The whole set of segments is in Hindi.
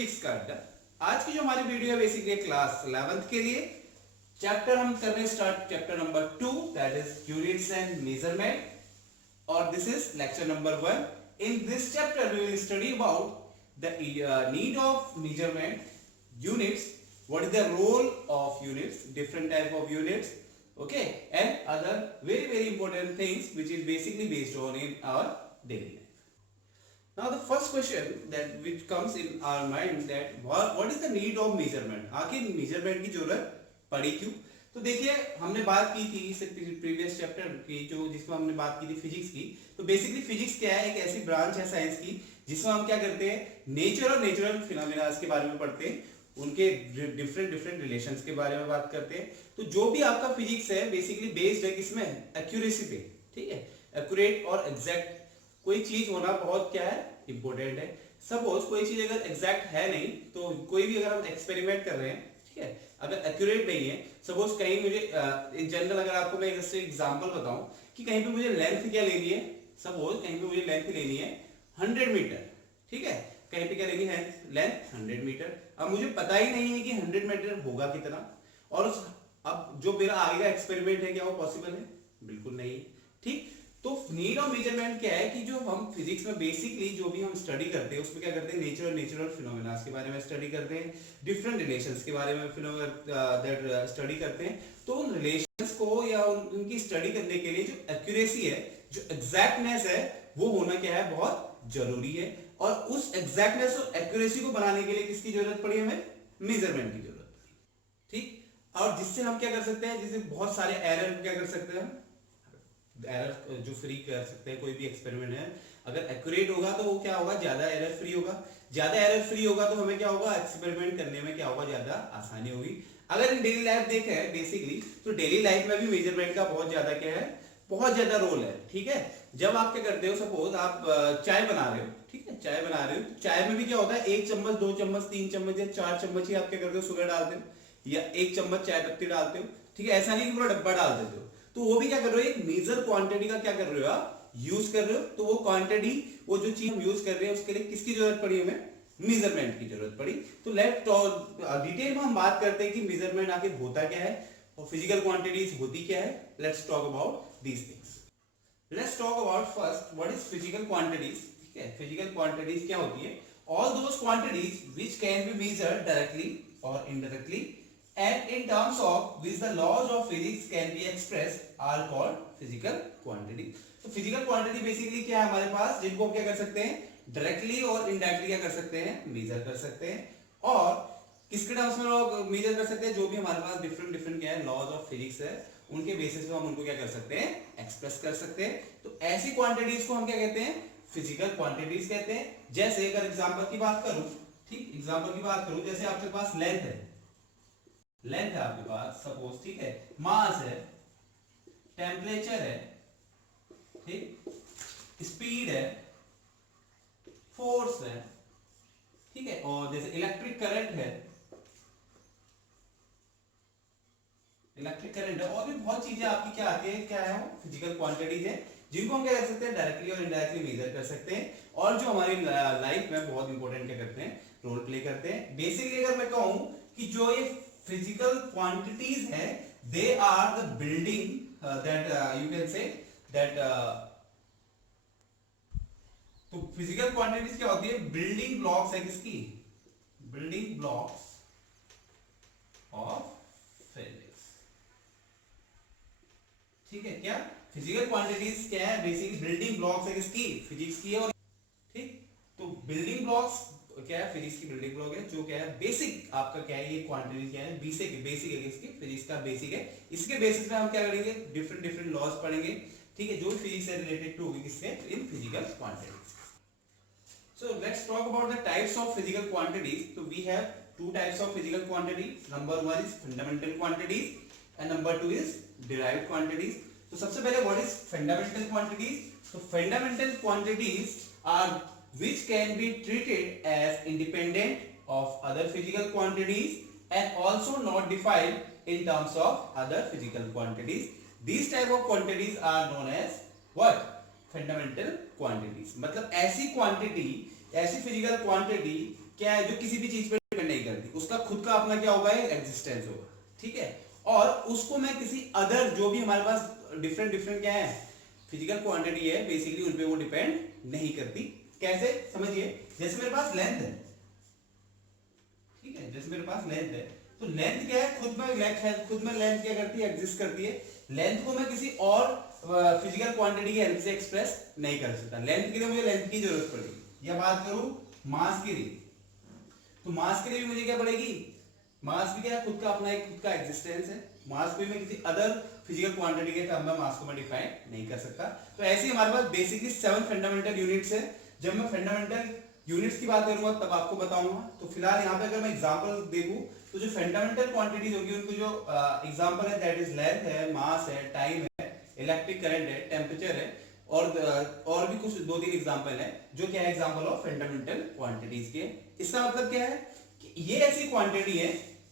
फिजिक्स का अड्डा। आज की जो हमारी वीडियो है बेसिकली क्लास 11th के लिए चैप्टर हम करने start chapter number 2 that is units and measurement और this is lecture number 1। In this chapter we will study about the need of measurement, units, what is the role of units, different type of units, okay, and other very important things which is basically based on in our daily life. Now the first question that which comes in our mind that what is the need of measurement, आखिर measurement की जरूरत पड़ी क्यों। तो देखिए हमने बात की थी इस प्रीवियस चैप्टर की जो जिसमें हमने बात की थी फिजिक्स की। तो बेसिकली फिजिक्स क्या है, एक ऐसी ब्रांच है साइंस की जिसमें हम क्या करते हैं, नेचर और नेचुरल फिनोमेना के बारे में पढ़ते हैं, उनके डिफरेंट रिलेशंस के बारे में बात करते हैं। तो जो भी आपका फिजिक्स है बेसिकली बेस्ड है किसमें, एक्यूरेसी पे, ठीक है, एक्यूरेट और एग्जैक्ट कोई चीज होना बहुत क्या है, इंपॉर्टेंट है। सपोज कोई चीज अगर एग्जैक्ट है नहीं, तो कोई भी अगर हम एक्सपेरिमेंट कर रहे हैं, ठीक है, अगर एक्यूरेट नहीं है, सपोज कहीं मुझे इन जनरल अगर आपको मैं जैसे एग्जांपल बताऊं कि कहीं पे मुझे लेंथ क्या लेनी है, सपोज कहीं पे मुझे लेंथ लेनी है 100 मीटर, ठीक है, कहीं पे क्या लेनी है लेंथ 100 मीटर। अब मुझे पता ही नहीं है कि 100 मीटर होगा कितना, और अब जो मेरा आगे का एक्सपेरिमेंट है क्या वो पॉसिबल है, बिल्कुल नहीं है, ठीक। तो नीड ऑफ मेजरमेंट क्या है कि जो हम फिजिक्स में बेसिकली जो भी हम स्टडी करते हैं उसमें क्या करते हैं, नेचर और नेचुरल फिनोमेना के बारे में स्टडी करते हैं, डिफरेंट रिलेशंस के बारे में दैट स्टडी करते हैं। तो उन रिलेशंस को या उनकी स्टडी करने के लिए जो एक्यूरेसी है, जो एग्जैक्टनेस है, वो होना क्या है, बहुत जरूरी है। और उस एग्जैक्टनेस और एक्यूरेसी को बनाने के लिए किसकी जरूरत पड़ी, हमें मेजरमेंट की जरूरत पड़ी, ठीक। और जिससे हम क्या कर सकते हैं, जिससे बहुत सारे एरर क्या कर सकते हैं, एरर जो फ्री कर सकते हैं। कोई भी एक्सपेरिमेंट है अगर एक्यूरेट होगा तो वो क्या होगा, ज्यादा एरर फ्री होगा, ज्यादा एरर फ्री होगा तो हमें क्या होगा, एक्सपेरिमेंट करने में क्या होगा, ज्यादा आसानी होगी। अगर इन डेली लाइफ देखें बेसिकली, तो डेली लाइफ में भी मेजरमेंट का बहुत ज्यादा क्या है, बहुत ज्यादा रोल है, ठीक है। जब आप क्या करते हो, सपोज आप चाय बना रहे हो, ठीक है, चाय बना रहे हो, तो चाय में भी क्या होता है, 1 चम्मच 2 चम्मच 3 चम्मच या 4 चम्मच ही आप क्या करते हो, शुगर डालते हो, या 1 चम्मच चाय पत्ती डालते हो, ठीक है, ऐसा नहीं कि पूरा डब्बा डाल देते हो। तो वो भी क्या कर रहे हो, एक मेजर क्वांटिटी का क्या कर रहे हो, आप यूज कर रहे हो। तो वो क्वांटिटी, वो जो चीज हम यूज कर रहे हैं उसके लिए किसकी जरूरत पड़ी, हमें मेजरमेंट की जरूरत पड़ी। तो लेट डिटेल में हम बात करते हैं कि मेजरमेंट आखिर होता क्या है और फिजिकल क्वांटिटीज होती क्या है। Let's talk about these things. Let's talk about first what is physical quantities, ठीक है। फिजिकल क्वांटिटीज क्या होती है, all those quantities which can be measured directly और indirectly and in terms of which the laws of physics can be expressed are called physical quantity। तो physical quantity basically क्या है हमारे पास, जिनको हम क्या कर सकते हैं, डायरेक्टली और इनडायरेक्टली क्या कर सकते हैं, मेजर कर सकते हैं। और किसके टर्म्स में लोग मेजर कर सकते हैं, जो भी हमारे पास डिफरेंट क्या है लॉज ऑफ फिजिक्स है, उनके बेसिस पे हम उनको क्या कर सकते हैं, एक्सप्रेस कर सकते हैं। तो ऐसी क्वांटिटीज को हम क्या कहते हैं, फिजिकल क्वांटिटीज कहते हैं। जैसे अगर एग्जांपल की बात करूं, ठीक, एग्जांपल की बात करूं, जैसे आपके पास लेंथ है, लेंथ है आपके पास सपोज, ठीक है, मास है, टेम्परेचर है, ठीक, स्पीड है, फोर्स है, ठीक है, और जैसे इलेक्ट्रिक करंट है, इलेक्ट्रिक करंट है, और भी बहुत चीजें आपकी क्या आती है, क्या है, फिजिकल क्वांटिटीज है, जिनको हम क्या कर सकते हैं, डायरेक्टली और इनडायरेक्टली मेजर कर सकते हैं, और जो हमारी लाइफ में बहुत इंपॉर्टेंट क्या करते हैं, रोल प्ले करते हैं। बेसिकली अगर मैं कहूं कि जो ये फिजिकल क्वांटिटीज है, they are the building that you can say that तो फिजिकल क्वांटिटीज क्या होती है, बिल्डिंग ब्लॉक्स है किसकी, बिल्डिंग ब्लॉक्स ऑफ फिजिक्स, ठीक है। क्या फिजिकल क्वांटिटीज क्या है, बेसिकली बिल्डिंग ब्लॉक्स है किसकी, फिजिक्स की है। और ठीक, तो बिल्डिंग ब्लॉक्स क्या है, फिजिक्स की बिल्डिंग ब्लॉक है, जो क्या है बेसिक आपका क्या है, ये क्वांटिटी क्या है, बेसिक है इसकी, फिजिक्स का बेसिक है। इसके बेसिस पे हम क्या करेंगे, डिफरेंट लॉज पढ़ेंगे, ठीक है, जो फिजिक्स से रिलेटेड टू होगी किससे, in physical quantities. So let's talk about the types of physical quantities. तो we have two types of physical quantity, number 1 is fundamental quantities and number 2 is derived quantities. तो सबसे पहले व्हाट इज फंडामेंटल क्वांटिटीज। तो fundamental quantities are which can be treated as independent of other physical quantities and also not defined in terms of other physical quantities. These type of quantities are known as what? Fundamental quantities। मतलब ऐसी क्वांटिटी, ऐसी फिजिकल क्वांटिटी क्या है, जो किसी भी चीज पे डिपेंड नहीं करती, उसका खुद का अपना क्या होगा, एग्जिस्टेंस होगा, ठीक है। और उसको मैं किसी अदर, जो भी हमारे पास डिफरेंट डिफरेंट क्या है फिजिकल क्वांटिटी है, बेसिकली उन पे वो डिपेंड नहीं करती। कैसे, समझिए, जैसे मेरे पास लेंथ है, ठीक है, जैसे मेरे पास लेंथ है, तो लेंथ क्या है, खुद में लेंथ क्या करती है, एग्जिस्ट करती है। लेंथ को मैं किसी और फिजिकल क्वांटिटी की हेल्प से एक्सप्रेस नहीं कर सकता। लेंथ के लिए मुझे लेंथ की जरूरत पड़ेगी। या बात करूं मास के लिए, तो मास के लिए भी मुझे क्या पड़ेगी, मास भी क्या है, खुद का अपना एक खुद का एग्जिस्टेंस है। मास को भी मैं किसी अदर फिजिकल क्वांटिटी के टर्म में मास को मैं डिफाइन नहीं कर सकता। तो ऐसे ही हमारे पास बेसिकली 7 फंडामेंटल यूनिट्स है। जब मैं फंडामेंटल यूनिट्स की बात करूंगा तब आपको बताऊंगा। तो फिलहाल यहाँ पे अगर मैं एग्जांपल देखूं, तो जो फंडामेंटल क्वांटिटीज होगी उनको जो एग्जांपल है, दैट इज लेंथ है, मास है, टाइम है, इलेक्ट्रिक करंट है, टेम्परेचर है, और भी कुछ 2-3 एग्जांपल है जो क्या है एग्जांपल ऑफ फंडामेंटल क्वांटिटीज के। इसका मतलब क्या है कि ये ऐसी क्वांटिटी है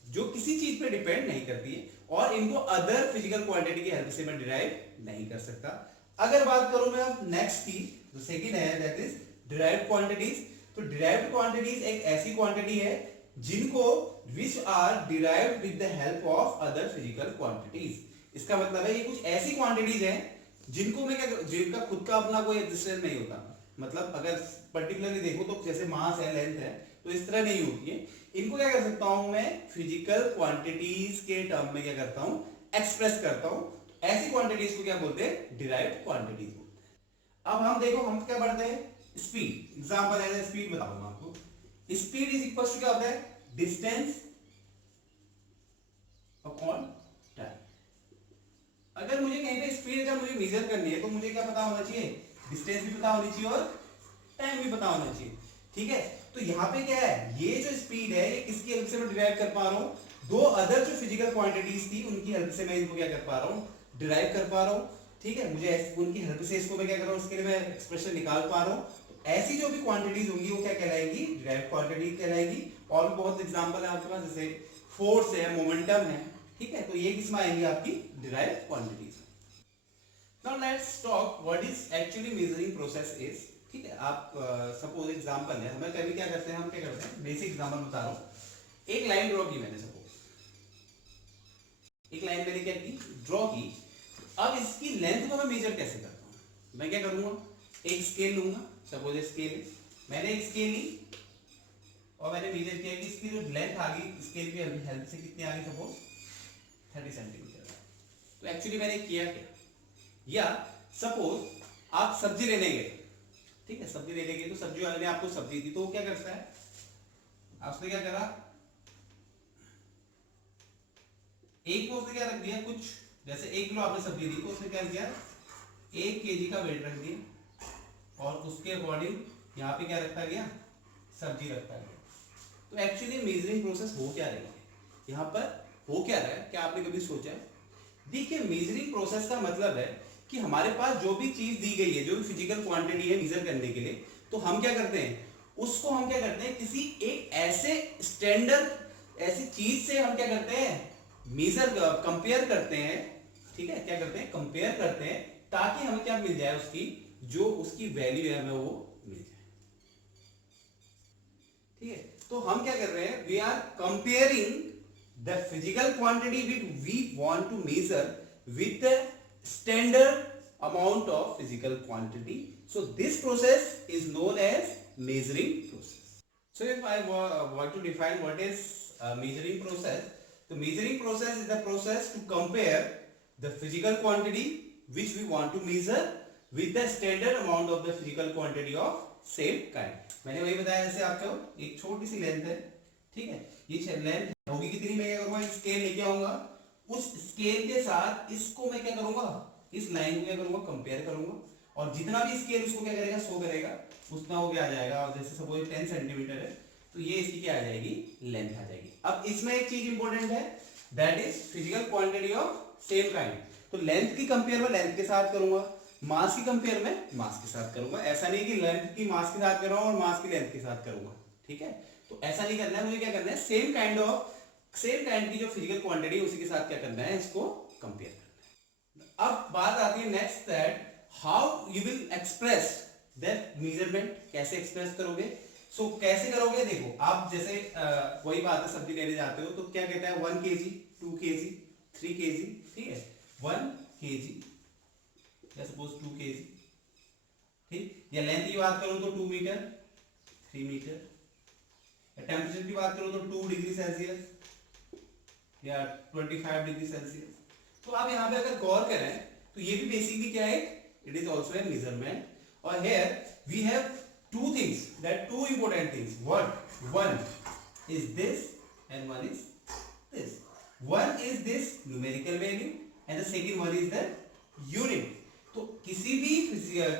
जो किसी चीज पे डिपेंड नहीं करती है और इनको अदर फिजिकल क्वांटिटी की हेल्प से मैं डिराइव नहीं कर सकता। अगर बात करूं मैं अब नेक्स्ट की, जो सेकंड है, दैट इज डिराइव्ड क्वांटिटीज। तो डिराइव्ड क्वांटिटीज एक ऐसी क्वांटिटी है जिनको which are derived with the help of other physical quantities. इसका मतलब है ये कुछ ऐसी क्वांटिटीज हैं जिनको मैं क्या, जिनका खुद का अपना कोई एग्जिस्टेंस नहीं होता। मतलब अगर पर्टिकुलरली देखो तो जैसे मास है, लेंथ है, तो इस तरह नहीं होती है। इनको क्या कर सकता हूं मैं, फिजिकल क्वांटिटीज के टर्म में क्या करता हूं, एक्सप्रेस करता हूं। ऐसी क्वांटिटीज को क्या बोलते हैं, डिराइव्ड क्वांटिटीज बोलते हैं। अब हम देखो, हम क्या पढ़ते हैं, स्पीड। एग्जांपल है, स्पीड बताऊंगा आपको। स्पीड इज इक्वल टू क्या होता है, डिस्टेंस अपॉन टाइम। अगर मुझे कहीं पे स्पीड अगर मुझे मेजर करनी है तो मुझे क्या पता होना चाहिए, डिस्टेंस भी पता होनी चाहिए और टाइम भी पता होना चाहिए, ठीक है। तो यहाँ पे क्या है, ये जो स्पीड है ये किसकी हेल्प से मैं डिराइव कर पा रहा हूँ, दो अदर जो फिजिकल क्वांटिटीज थी उनकी हेल्प से मैं इनको क्या कर पा रहा हूँ, डिराइव कर पा रहा हूँ, ठीक है। मुझे उनकी हेल्प से इसको मैं क्या कर रहा हूँ, उसके लिए मैं एक्सप्रेशन निकाल पा रहा हूँ। तो ऐसी जो भी क्वांटिटीज होंगी वो क्या कहलाएगी, डिराइव क्वांटिटी कहलाएगी। और भी बहुत एग्जांपल है आपके पास, जैसे फोर्स है, मोमेंटम है, ठीक है। तो ये किसमें आएंगी, आपकी derive quantities. Now let's talk what is actually measuring process is, ठीक है। आप सपोज एग्जांपल है, हमें कभी क्या करते हैं, हम क्या करते हैं, बेसिक एग्जांपल बता रहा हूं। एक लाइन ड्रॉ की मैंने, सपोज एक लाइन मैंने क्या की, ड्रॉ की। अब इसकी लेंथ को मैं मेजर कैसे करता हूं, मैं क्या करूंगा, एक स्केल लूंगा। सपोज स्केल, मैंने एक स्केल ली और मैंने मेजर किया कि इसकी जो लेंथ आ गई स्केल की हेल्प से कितनी आ गई, सपोज 30 सेंटीमीटर। तो एक्चुअली मैंने किया क्या, या सपोज आप सब्जी लेने गए, ठीक है, सब्जी लेने गए, तो सब्जी वाले ने आपको सब्जी दी, तो वो क्या करता है, आपने क्या करा, एक को उसने क्या रख दिया, कुछ जैसे 1 किलो आपने सब्जी दी तो उसने क्या किया, 1 केजी का वेट रख दिया और उसके अकॉर्डिंग यहाँ पे क्या रखा गया, सब्जी रखा गया। तो एक्चुअली मेजरिंग प्रोसेस हो क्या रही है यहाँ पर, हो क्या रहा है, क्या आपने कभी सोचा है? देखिए, मेजरिंग प्रोसेस का मतलब है कि हमारे पास जो भी चीज दी गई है, जो भी फिजिकल क्वांटिटी है मेजर करने के लिए, तो हम क्या करते हैं, उसको हम क्या करते हैं, किसी एक ऐसे स्टैंडर्ड, ऐसी चीज से हम क्या करते हैं, मेजर कंपेयर करते हैं, ठीक है। क्या करते हैं, कंपेयर करते हैं, ताकि हमें क्या मिल जाए, उसकी जो उसकी वैल्यू है हमें वो मिल जाए, ठीक है। तो हम क्या कर रहे हैं, we are comparing the physical quantity which we want to measure with the standard amount of physical quantity. So this process is known as measuring process. So if I want to define what is measuring process, the measuring process is the process to compare the physical quantity which we want to measure with the standard amount of the physical quantity of same kind. मैंने वही बताया, जैसे आपको एक छोटी सी लेंथ है, ठीक है, ये लेंथ होगी कितनी, मैं क्या करूंगा, स्केल लेके आऊंगा, उस स्केल के साथ इसको मैं क्या करूंगा, इस लाइन को क्या करूंगा, कंपेयर करूंगा, और जितना भी स्केल उसको क्या करेगा, शो करेगा, उतना वो क्या आ जाएगा। और जैसे सपोज 10 सेंटीमीटर है, तो ये इसकी क्या आ जाएगी, लेंथ आ जाएगी। अब इसमें एक चीज इंपॉर्टेंट है, that is physical quantity of same kind. तो लेंथ की कंपेयर में लेंथ के साथ करूंगा, मास की कंपेयर में मास के साथ करूंगा। ऐसा नहीं कि लेंथ की मास के साथ कर रहा हूं और मास की लेंथ के साथ करूंगा, ठीक है। तो ऐसा नहीं करना है, मुझे क्या करना है, सेम काइंड की जो फिजिकल क्वांटिटी उसी के साथ क्या करना है, इसको कंपेयर करना है। अब बात आती है next, that how you will express that measurement, कैसे एक्सप्रेस करोगे। सो कैसे करोगे, देखो आप जैसे कोई बात है सब्जी लेने जाते हो तो क्या कहता है 1 kg, 2 kg, 3 kg, ठीक है 1 kg या सपोज 2 kg, ठीक। या लेंथ की बात करूं तो 2 मीटर, 3 मीटर। या टेम्परेचर की बात करूं तो 2 डिग्री सेल्सियस या 25 डिग्री सेल्सियस। तो आप यहाँ पे अगर गौर करें तो ये भी बेसिकली क्या है, it is also a measurement. और here we have two things, that two important things. One is this and one is this. One is this numerical value and the second one is the unit. तो किसी भी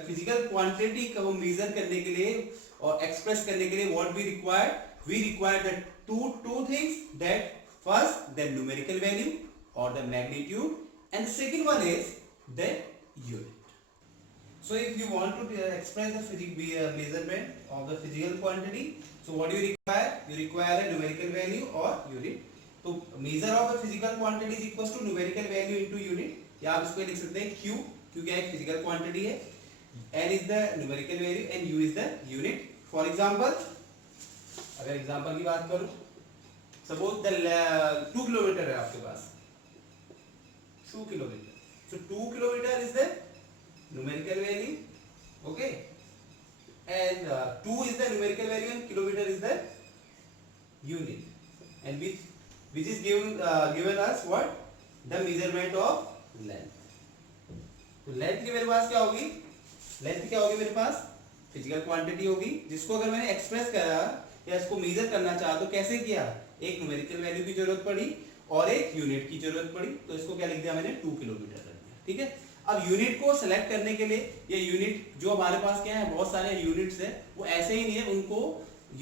फिजिकल क्वांटिटी को मेजर करने के लिए और एक्सप्रेस करने के लिए what we require the two things, that first the numerical value or the magnitude and the second one is the unit. So if you want to express the measurement of the physical quantity, so what do you require? You require a numerical value or unit. तो measure of a physical quantity is equals to numerical value into unit. या आप इसको लिख सकते हैं Q, Q क्या एक physical quantity है, N is the numerical value and U is the unit. For example, अगर example की बात करूं, suppose the 2 किलोमीटर है आपके पास, 2 kilometre. So 2 kilometer is the numerical value, okay, and 2 is the numerical value and kilometer is the unit, and which is given us what, the measurement of length. तो लेंथ की मेरे पास क्या होगी, लेंथ क्या होगी मेरे पास फिजिकल क्वांटिटी होगी, जिसको अगर मैंने एक्सप्रेस करा या इसको मेजर करना चाहा तो कैसे किया, एक न्यूमेरिकल वैल्यू की जरूरत पड़ी और एक यूनिट की जरूरत पड़ी, तो इसको क्या लिख दिया मैंने 2 किलोमीटर कर दिया, ठीक है। अब यूनिट को सेलेक्ट करने के लिए, ये यूनिट जो हमारे पास क्या है, बहुत सारे यूनिट्स है, वो ऐसे ही नहीं है, उनको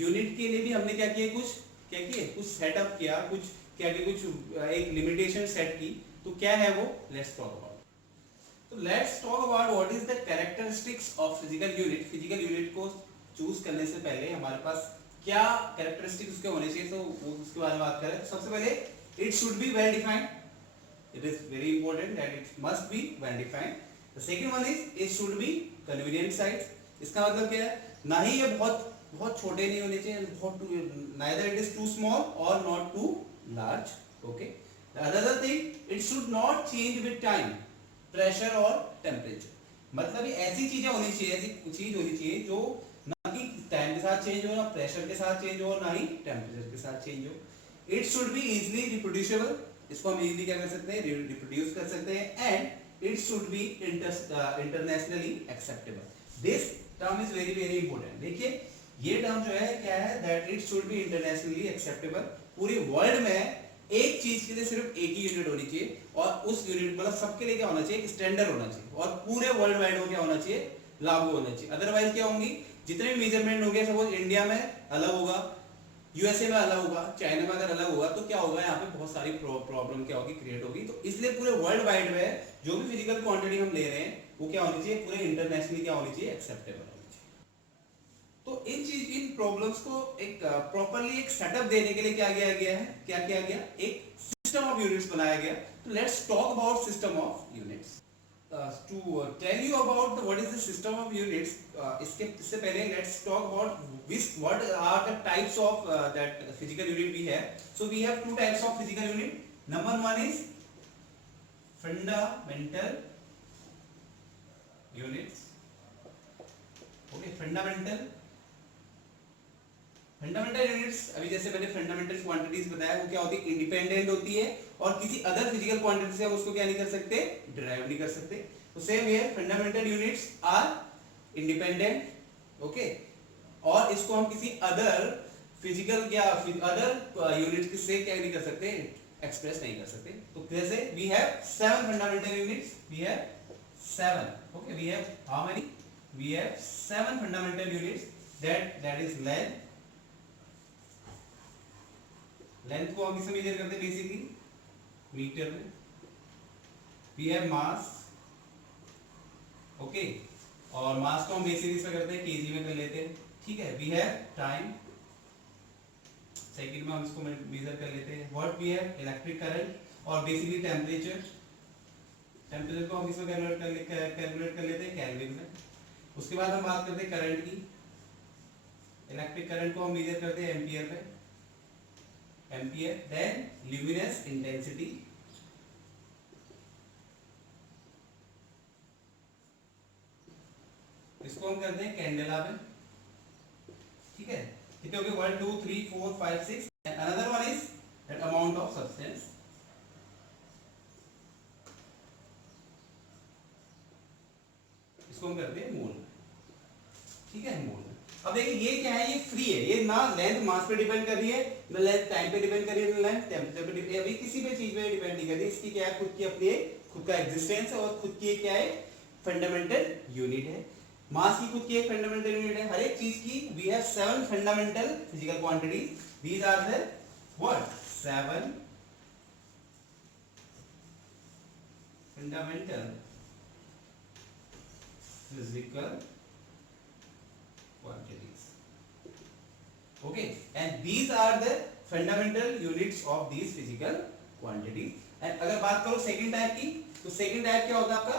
यूनिट के लिए भी हमने क्या किया, कुछ सेटअप किया, कुछ एक लिमिटेशन सेट की। तो क्या है वो, लेट्स टॉक अबाउट। तो let's talk about what is the characteristics of physical unit. Physical unit को चूज करने से पहले हमारे पास क्या कैरेक्टरिस्टिक्स उसके होने चाहिए, तो वो उसके बारे में बात करें। तो सबसे पहले it should be well defined, it is very important that it must be well defined. The second one is it should be convenient size. इसका मतलब क्या है, ना ही ये बहुत छोटे नहीं होने चाहिए, neither it is too small or not too large, okay. The other thing, it should not change with time, pressure or temperature. मतलब ये ऐसी चीजें होनी चाहिए, ऐसी चीज होनी चाहिए जो ना कि टाइम के साथ चेंज हो, ना प्रेशर के साथ चेंज हो, ना ही टेम्परेचर के साथ चेंज हो. It should be easily reproducible. इसको हम इजीली क्या कर सकते हैं, रिप्रोड्यूस कर सकते हैं. And it should be internationally acceptable. This term is very very important. देखिए ये टर्म जो है क्या है, that it should be internationally acceptable. पूरी वर्ल्ड में एक चीज के लिए सिर्फ एक ही यूनिट होनी चाहिए, और उस यूनिट मतलब सबके लिए क्या होना चाहिए, स्टैंडर्ड होना चाहिए, और पूरे वर्ल्ड वाइड में क्या होना चाहिए, लागू होना चाहिए. अदरवाइज क्या होंगी, जितने भी मेजरमेंट होंगे, सपोज इंडिया में अलग होगा, यूएसए में अलग होगा, चाइना में अगर अलग होगा, तो क्या होगा, यहाँ पे बहुत सारी प्रॉब्लम क्या होगी, क्रिएट होगी. तो इसलिए पूरे वर्ल्ड वाइड में जो भी फिजिकल क्वांटिटी हम ले रहे हैं वो क्या होनी चाहिए, पूरे इंटरनेशनली क्या होनी चाहिए, एक्सेप्टेबल होनी चाहिए. तो इन प्रॉब्लम्स को एक प्रॉपर्ली एक सेटअप देने के लिए क्या किया गया है, क्या किया गया, एक सिस्टम ऑफ यूनिट्स बनाया गया. तो let's talk about system of units. To tell you about what is the system of units, इससे पहले let's talk about what are the types of that physical unit we have. So we have two types of physical unit. Number one is fundamental units. Okay, fundamental units. अभी जैसे मैंने फंडामेंटल क्वांटिटीज बताया, वो क्या होती है, इंडिपेंडेंट होती है, और किसी अदर फिजिकल क्वांटिटी से हम उसको क्या नहीं कर सकते, डिराइव नहीं कर सकते. तो same here, fundamental units are independent, okay, और इसको हम किसी अदर फिजिकल या अदर यूनिट से क्या नहीं कर सकते, एक्सप्रेस नहीं कर सकते. तो जैसे we have 7 fundamental units, we have 7, okay, we have how many, we have 7 fundamental units. that is length. Length को हम किससे मेजर करते हैं, बेसिकली मीटर में. वी हैव मास, ओके, और मास को हम बेसिकली इसमें करते हैं केजी में कर लेते हैं, ठीक है. वी हैव टाइम, सेकंड में हम इसको मेजर कर लेते हैं. What we have, electric current, और बेसिकली टेम्परेचर को हम इसमें कैलकुलेट कर लेते हैं केल्विन में. उसके बाद हम बात करते हैं करंट की, इलेक्ट्रिक करंट को हम मेजर करते हैं एम्पियर में, एम्पियर। देन ल्यूमिनस इंटेंसिटी, इसको हम करते हैं कैंडेला में, ठीक है। कितने हो गए? 1 2 3 4 5 6 and another one is that amount of substance, इसको हम करते हैं मोल, ठीक है, मोल। अब देखिए ये क्या है, ये फ्री है, ये ना लेंथ मास पे डिपेंड कर रही है, ना लेंथ टाइम पे डिपेंड कर रही है, ना लेंथ टेंपरेचर पे डिपेंड, अभी किसी भी चीज पे डिपेंड नहीं कर रही। इसकी क्या है, खुद की अपनी खुद का एग्जिस्टेंस है और खुद की क्या है, फंडामेंटल यूनिट है। मास की खुद की एक फंडामेंटल यूनिट है, हर एक चीज की। We have 7 fundamental physical quantities, these are the what 7 fundamental physical quantities, okay, and these are the fundamental units of these physical quantities। and अगर बात करो सेकंड टाइप की, तो सेकंड टाइप क्या होता है आपका,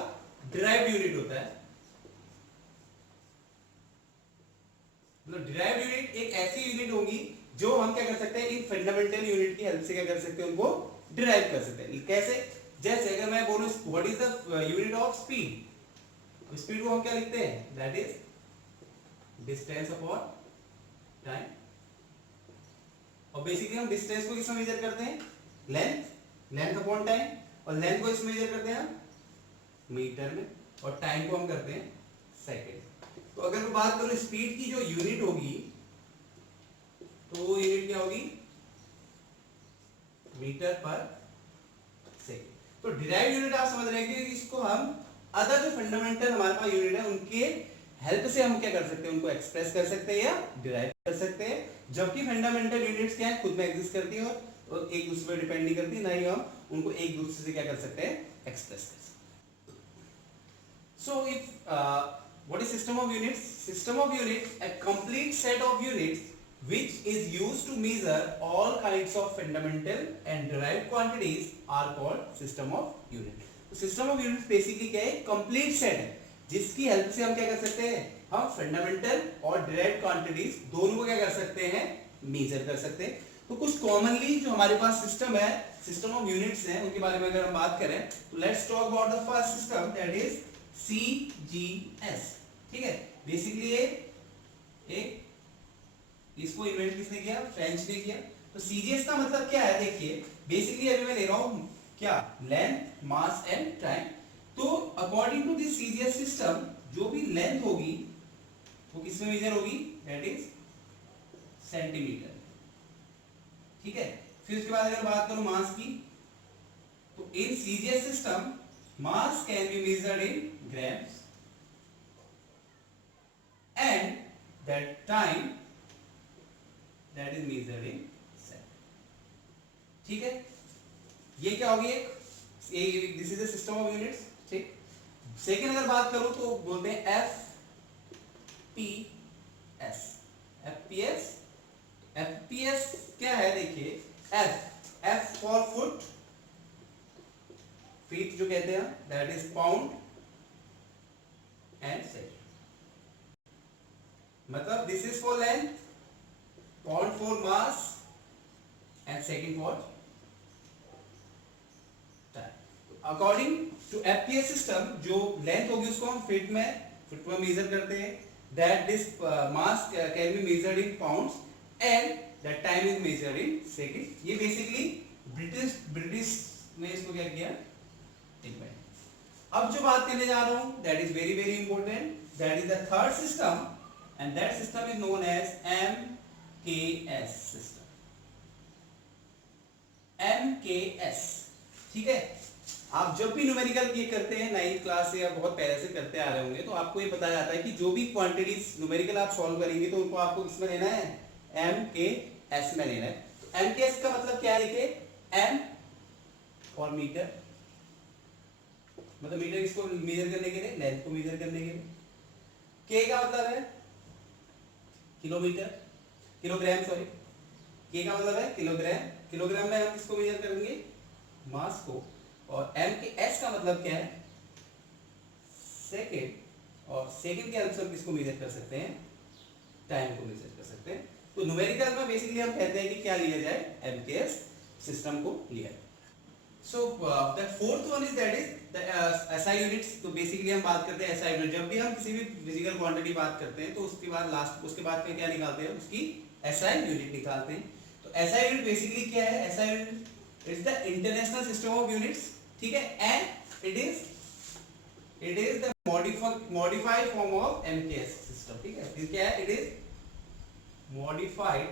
डिराइव्ड यूनिट होता है। मतलब डिराइव्ड यूनिट एक ऐसी यूनिट होगी जो हम क्या कर सकते हैं, इन फंडामेंटल यूनिट की हेल्प से क्या कर सकते हैं, उनको डिराइव कर सकते हैं। कैसे? जैसे अगर मैं बोलूं what is the unit of speed, speed को हम क्या लिखते हैं, that is distance upon time. और बेसिकली हम डिस्टेंस को किसमें मेजर करते हैं, लेंथ, लेंथ अपॉन टाइम। और लेंथ को इसमें मेजर करते हैं मीटर में, और टाइम को हम करते हैं सेकंड। तो अगर मैं बात करूं स्पीड की जो यूनिट होगी, तो वो यूनिट क्या होगी, मीटर पर सेकंड। तो डिराइव्ड यूनिट आप समझ रहे हैं कि इसको हम अदर जो फंडामेंटल हमारे पास यूनिट है उनके हेल्प से हम क्या कर सकते हैं, उनको एक्सप्रेस कर सकते हैं या डिराइव कर सकते हैं। जबकि फंडामेंटल यूनिट्स क्या है, खुद में एग्जिस्ट करती है और एक दूसरे पर डिपेंड नहीं करती, ना ही हम उनको एक दूसरे से क्या कर सकते हैं, एक्सप्रेस कर सकते हैं। So if what is system of units, system of units a complete set of units which is used to measure all kinds of fundamental and derived quantities are called system of units। तो सिस्टम ऑफ यूनिट्स बेसिकली क्या है, कंप्लीट सेट है जिसकी हेल्प से हम क्या कर सकते हैं, हम फंडामेंटल और डिराइव्ड क्वांटिटीज दोनों को क्या कर सकते हैं, मेजर कर सकते हैं। तो कुछ कॉमनली जो हमारे पास सिस्टम है, सिस्टम ऑफ यूनिट्स हैं, उनके बारे में अगर हम बात करें तो let's talk about the first system, that is CGS. ठीक है, बेसिकली ये एक, इसको इन्वेंट किसने किया, फ्रेंच ने किया। तो सीजीएस का मतलब क्या है, देखिए बेसिकली अभी मैं ले रहा हूं क्या, लेंथ, मास एंड टाइम। तो according to this CGS system जो भी लेंथ होगी वो किसमें मेजर होगी, दैट इज सेंटीमीटर। ठीक है, फिर उसके बाद अगर बात करूं मास की, तो in CGS system mass can be measured in grams and that time that is measured in second. ठीक है, ये क्या होगी, एक this is the system of units. ठीक, सेकंड अगर बात करूं तो बोलते हैं F P S, FPS. FPS क्या है, देखिए F, F for foot, feet जो कहते हैं that is pound and second. मतलब this is for length, pound for mass and second for according to FPS system जो लेंथ होगी उसको हम फीट में मेजर करते हैं, that this mass can be measured in pounds and that time is measured in second. ये बेसिकली ब्रिटिश ने इसको क्या किया, इन्वेंट। अब जो बात करने जा रहा हूं that is very very important, that is the third system and that system is known as MKS system, MKS. ठीक है, आप जब भी न्यूमेरिकल ये करते हैं 9th क्लास से या बहुत पहले से करते आ रहे होंगे, तो आपको ये बताया जाता है कि जो भी क्वांटिटीज न्यूमेरिकल आप सॉल्व करेंगे तो उनको आपको किसमें लेना है, एम के एस में लेना है। एम के एस का मतलब क्या है, देखिए एम फॉर मीटर, मतलब मीटर इसको मेजर करने के लिए, लेंथ को मेजर करने के लिए। के का मतलब है किलोमीटर, किलोग्राम सॉरी, के का मतलब है किलोग्राम, किलोग्राम में हम किसको मेजर करेंगे, मास को। और एम के एस का मतलब क्या है, सेकेंड, और सेकेंड के हेल्प से हम किसको मेजर कर सकते हैं, टाइम को मेजर कर सकते हैं। तो न्यूमेरिकल में बेसिकली हम कहते हैं कि क्या लिया जाए, एमकेएस सिस्टम को लिया जाए। So the fourth one is that is the SI units. तो बेसिकली हम बात करते हैं एसआई यूनिट। जब भी हम किसी भी फिजिकल क्वांटिटी बात करते हैं तो उसके बाद उसके बाद फिर क्या निकालते हैं, उसकी एसआई यूनिट निकालते हैं। तो एसआई यूनिट बेसिकली क्या है, SI unit is the international system of units, ठीक है, and it is the modified form of MKS system, ठीक है। फिर क्या है, it is modified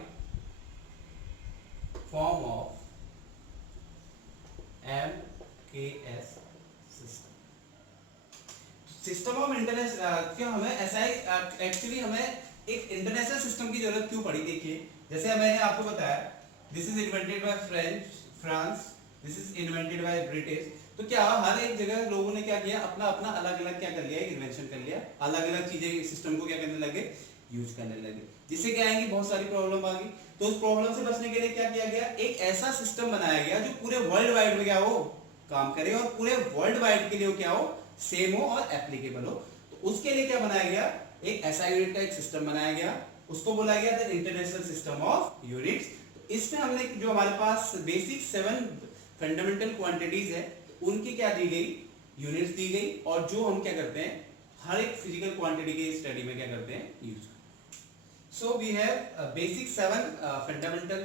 form of MKS system of international. क्यों हमें एसआई एक्चुअली हमें एक इंटरनेशनल सिस्टम की जरूरत क्यों पड़ी, देखिए जैसे मैंने आपको बताया this is invented by France, this is invented by British. तो क्या हर एक जगह लोगों ने क्या किया, अपना अपना अलग अलग क्या कर लिया, इन्वेंशन कर लिया, अलग अलग चीजें सिस्टम को क्या करने लगे, यूज करने लगे, जिससे क्या आएंगी, बहुत सारी प्रॉब्लम आ गई। तो उस प्रॉब्लम से बचने के लिए क्या किया गया, एक ऐसा सिस्टम बनाया गया जो पूरे वर्ल्ड वाइड में क्या हो, काम करे और पूरे वर्ल्ड वाइड के लिए क्या हो, सेम हो और एप्लीकेबल हो। तो उसके लिए क्या बनाया गया, एक एसआई यूनिट का एक सिस्टम बनाया गया, उसको बोला गया the international system of units. तो इसमें हमने जो हमारे पास बेसिक 7 फंडामेंटल क्वांटिटीज है, उनकी क्या दी गई, यूनिट्स दी गई, और जो हम क्या करते हैं हर एक फिजिकल क्वांटिटी के स्टडी में क्या करते हैं, use. So we have basic 7 fundamental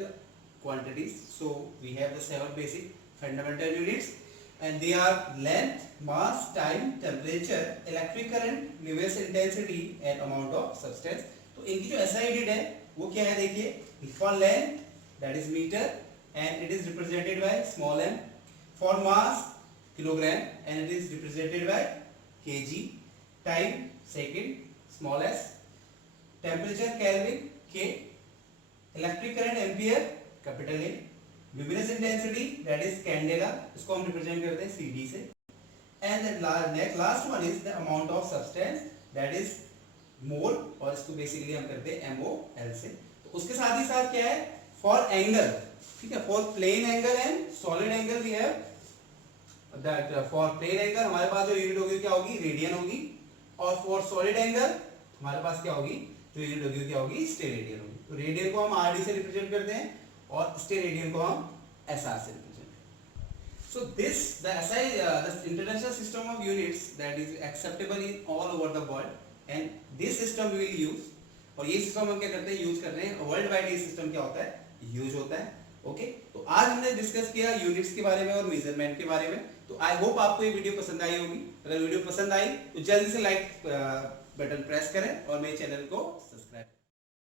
quantities. So we have the 7 basic fundamental units, and they are length, mass, time, temperature, electric current, Lewis intensity, and amount of substance. तो इनकी जो SI unit है वो क्या है, देखिए for length that is meter and it is represented by small m, for mass kilogram and it is represented by kg, time second small s, temperature kelvin के, electric current ampere capital A, luminous intensity that is candela, इसको हम रिप्रेजेंट करते हैं सीडी से, and the last one is the amount of substance that is mole, और इसको बेसिकली हम करते हैं MOL से। तो उसके साथ ही साथ क्या है, फॉर एंगल, ठीक है, for plane angle and solid angle we have that, for plane angle हमारे पास जो यूनिट होगी क्या होगी, रेडियन होगी, और फॉर सॉलिड एंगल हमारे पास क्या होगी, जो यूनिट होगी क्या होगी, स्टेरेडियन होगी। तो रेडियन को हम RD से रिप्रेजेंट करते हैं और स्टेरेडियन को हम SR से रिप्रेजेंट करते हैं। So this the SI the international system of units that is acceptable in all over the world, and this system we will use, और ये सिस्टम हम क्या करते हैं, यूज कर रहे हैं वर्ल्ड वाइड। ये सिस्टम क्या होता है, यूज होता है। ओके, तो आज हमने डिस्कस किया यूनिट्स के बारे में और मेजरमेंट के बारे में। तो आई होप आपको ये वीडियो पसंद आई होगी। अगर वीडियो पसंद आई तो जल्दी से लाइक बटन प्रेस करें और मेरे चैनल को सब्सक्राइब